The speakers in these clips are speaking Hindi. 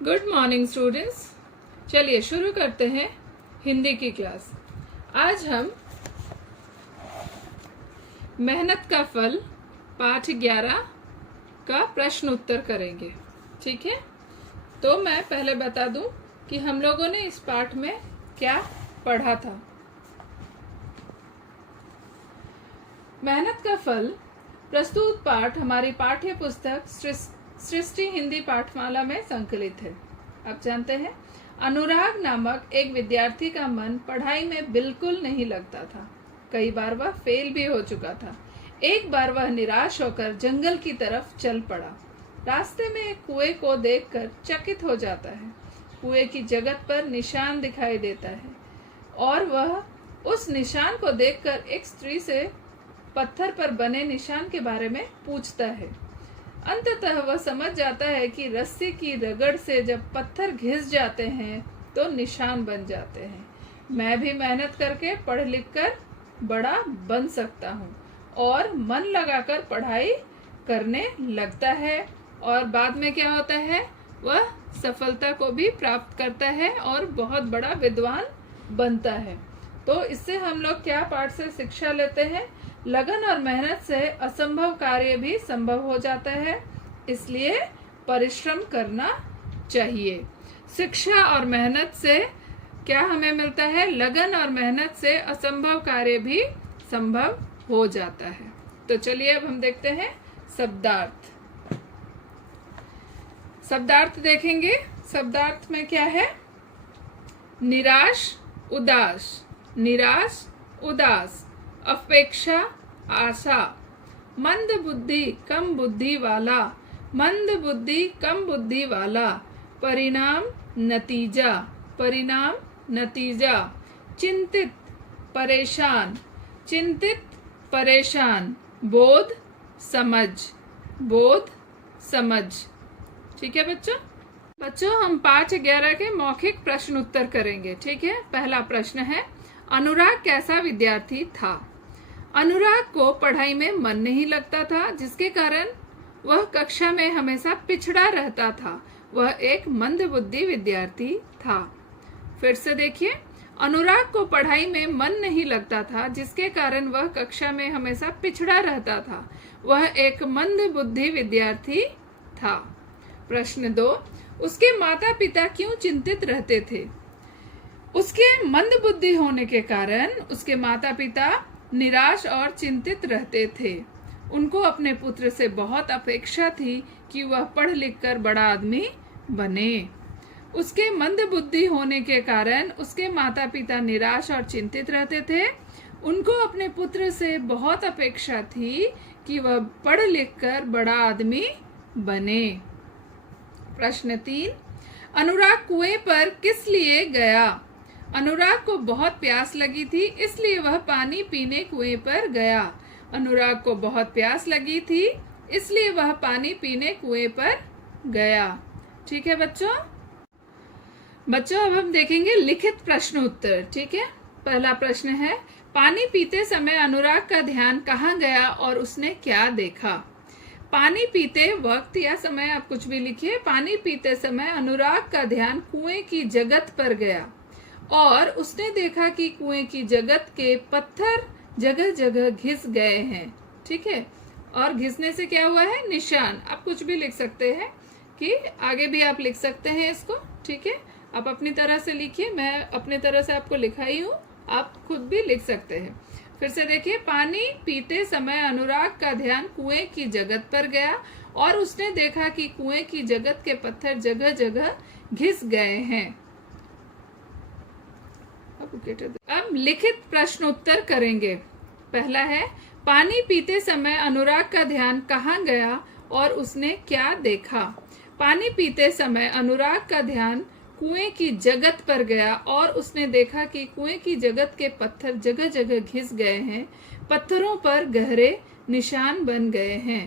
Good morning students. चलिए शुरू करते हैं हिंदी की क्लास। आज हम मेहनत का फल पाठ 11 का प्रश्न उत्तर करेंगे। ठीक है, तो मैं पहले बता दूं कि हम लोगों ने इस पाठ में क्या पढ़ा था। मेहनत का फल प्रस्तुत पाठ हमारी पाठ्य पुस्तक सृष्टि हिंदी पाठमाला में संकलित है। आप जानते हैं, अनुराग नामक एक विद्यार्थी का मन पढ़ाई में बिल्कुल नहीं लगता था। कई बार वह फेल भी हो चुका था। एक बार वह निराश होकर जंगल की तरफ चल पड़ा। रास्ते में एक कुएं को देखकर चकित हो जाता है। कुएं की जगत पर निशान दिखाई देता है और वह उस निशान को देखकर एक स्त्री से पत्थर पर बने निशान के बारे में पूछता है। अंततः वह समझ जाता है कि रस्सी की रगड़ से जब पत्थर घिस जाते हैं तो निशान बन जाते हैं। मैं भी मेहनत करके पढ़ लिख कर बड़ा बन सकता हूँ, और मन लगाकर पढ़ाई करने लगता है और बाद में क्या होता है, वह सफलता को भी प्राप्त करता है और बहुत बड़ा विद्वान बनता है। तो इससे हम लोग क्या पाठ से शिक्षा लेते हैं? लगन और मेहनत से असंभव कार्य भी संभव हो जाता है, इसलिए परिश्रम करना चाहिए। शिक्षा और मेहनत से क्या हमें मिलता है? लगन और मेहनत से असंभव कार्य भी संभव हो जाता है। तो चलिए अब हम देखते हैं शब्दार्थ। शब्दार्थ देखेंगे। शब्दार्थ में क्या है? निराश, उदास, निराश, उदास, अपेक्षा, आशा, मंद बुद्धि, कम बुद्धि वाला, मंद बुद्धि, कम बुद्धि वाला, परिणाम, नतीजा, परिणाम, नतीजा, चिंतित, परेशान, चिंतित, परेशान, बोध, समझ, बोध, समझ। ठीक है बच्चों, हम पाठ 11 के मौखिक प्रश्न उत्तर करेंगे। ठीक है, पहला प्रश्न है, अनुराग कैसा विद्यार्थी था? अनुराग को पढ़ाई में मन नहीं लगता था, जिसके कारण वह कक्षा में हमेशा पिछड़ा रहता था। वह एक मंदबुद्धि विद्यार्थी था। फिर से देखिए, अनुराग को पढ़ाई में मन नहीं लगता था, जिसके कारण वह कक्षा में हमेशा पिछड़ा रहता था। वह एक मंदबुद्धि विद्यार्थी था। प्रश्न 2, उसके माता पिता क्यों चिंतित रहते थे? उसके मंदबुद्धि होने के कारण उसके माता पिता निराश और चिंतित रहते थे। उनको अपने पुत्र से बहुत अपेक्षा थी कि वह पढ़ लिख कर बड़ा आदमी बने। उसके मंदबुद्धि होने के कारण उसके माता पिता निराश और चिंतित रहते थे। उनको अपने पुत्र से बहुत अपेक्षा थी कि वह पढ़ लिख कर बड़ा आदमी बने। प्रश्न 3, अनुराग कुएं पर किस लिए गया? अनुराग को बहुत प्यास लगी थी, इसलिए वह पानी पीने कुएं पर गया। अनुराग को बहुत प्यास लगी थी, इसलिए वह पानी पीने कुएं पर गया। ठीक है बच्चों, अब हम देखेंगे लिखित प्रश्न उत्तर। ठीक है, पहला प्रश्न है, पानी पीते समय अनुराग का ध्यान कहाँ गया और उसने क्या देखा? पानी पीते वक्त या समय आप कुछ भी लिखिए। पानी पीते समय अनुराग का ध्यान कुएं की जगत पर गया और उसने देखा कि कुएं की जगत के पत्थर जगह जगह घिस गए हैं। ठीक है, और घिसने से क्या हुआ है? निशान। आप कुछ भी लिख सकते हैं, कि आगे भी आप लिख सकते हैं इसको। ठीक है, आप अपनी तरह से लिखिए, मैं अपनी तरह से आपको लिखाई हूँ, आप खुद भी लिख सकते हैं। फिर से देखिए, पानी पीते समय अनुराग का ध्यान कुएं की जगत पर गया और उसने देखा कि कुएं की जगत के पत्थर जगह जगह घिस गए हैं। अब लिखित प्रश्न उत्तर करेंगे। पहला है, पानी पीते समय अनुराग का ध्यान कहाँ गया और उसने क्या देखा? पानी पीते समय अनुराग का ध्यान कुएं की जगत पर गया और उसने देखा कि कुएं की जगत के पत्थर जगह जगह घिस गए हैं। पत्थरों पर गहरे निशान बन गए हैं।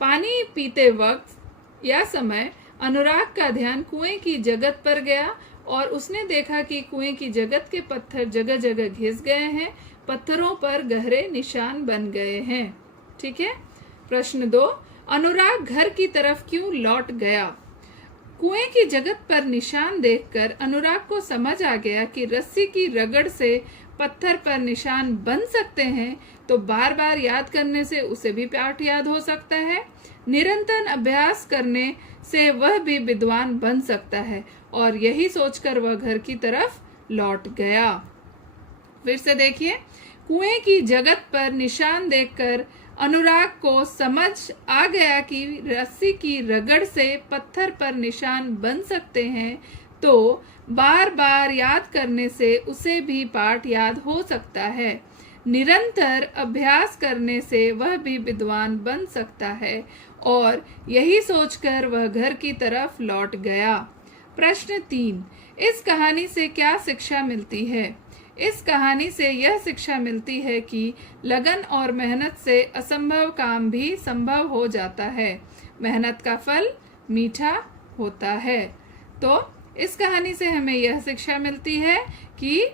पानी पीते वक्त या समय अनुराग का ध्यान कुएं की जगत पर गया और उसने देखा कि कुएं की जगत के पत्थर जगह जगह घिस गए हैं। पत्थरों पर गहरे निशान बन गए हैं। ठीक है। प्रश्न 2, अनुराग घर की तरफ क्यों लौट गया? कुएं की जगत पर निशान देखकर अनुराग को समझ आ गया कि रस्सी की रगड़ से पत्थर पर निशान बन सकते हैं, तो बार बार याद करने से उसे भी पाठ याद हो सकता है। निरंतर अभ्यास करने से वह भी विद्वान बन सकता है। और यही सोचकर वह घर की तरफ लौट गया। फिर से देखिए, कुएं की जगत पर निशान देखकर अनुराग को समझ आ गया कि रस्सी की रगड़ से पत्थर पर निशान बन सकते हैं, तो बार बार याद करने से उसे भी पाठ याद हो सकता है। निरंतर अभ्यास करने से वह भी विद्वान बन सकता है। और यही सोचकर वह घर की तरफ लौट गया। प्रश्न 3, इस कहानी से क्या शिक्षा मिलती है? इस कहानी से यह शिक्षा मिलती है कि लगन और मेहनत से असंभव काम भी संभव हो जाता है। मेहनत का फल मीठा होता है। तो इस कहानी से हमें यह शिक्षा मिलती है कि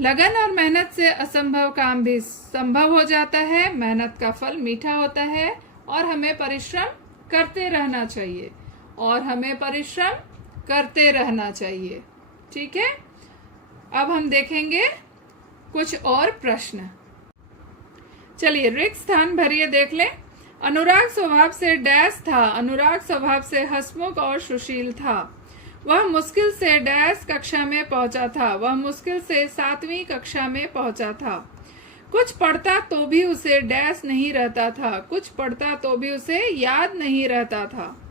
लगन और मेहनत से असंभव काम भी संभव हो जाता है, मेहनत का फल मीठा होता है, और हमें परिश्रम करते रहना चाहिए। ठीक है, अब हम देखेंगे कुछ और प्रश्न। चलिए, रिक्त स्थान भरिए देख लें। अनुराग स्वभाव से डैश था। अनुराग स्वभाव से हंसमुख और सुशील था। वह मुश्किल से डैश कक्षा में पहुंचा था। वह मुश्किल से 7वीं कक्षा में पहुंचा था। कुछ पढ़ता तो भी उसे डैश नहीं रहता था। कुछ पढ़ता तो भी उसे याद नहीं रहता था।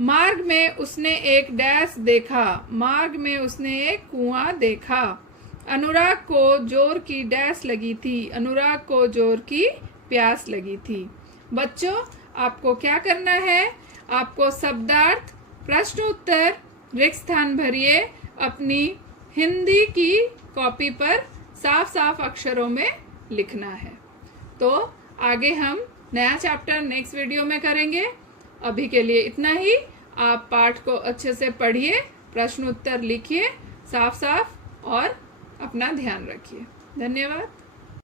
मार्ग में उसने एक डैश देखा। मार्ग में उसने एक कुआं देखा। अनुराग को जोर की डैश लगी थी। अनुराग को जोर की प्यास लगी थी। बच्चों, आपको क्या करना है? आपको शब्दार्थ, प्रश्न उत्तर, रिक्त स्थान भरिए अपनी हिंदी की कॉपी पर साफ साफ अक्षरों में लिखना है। तो आगे हम नया चैप्टर नेक्स्ट वीडियो में करेंगे। अभी के लिए इतना ही। आप पाठ को अच्छे से पढ़िए, प्रश्न उत्तर लिखिए साफ साफ, और अपना ध्यान रखिए। धन्यवाद।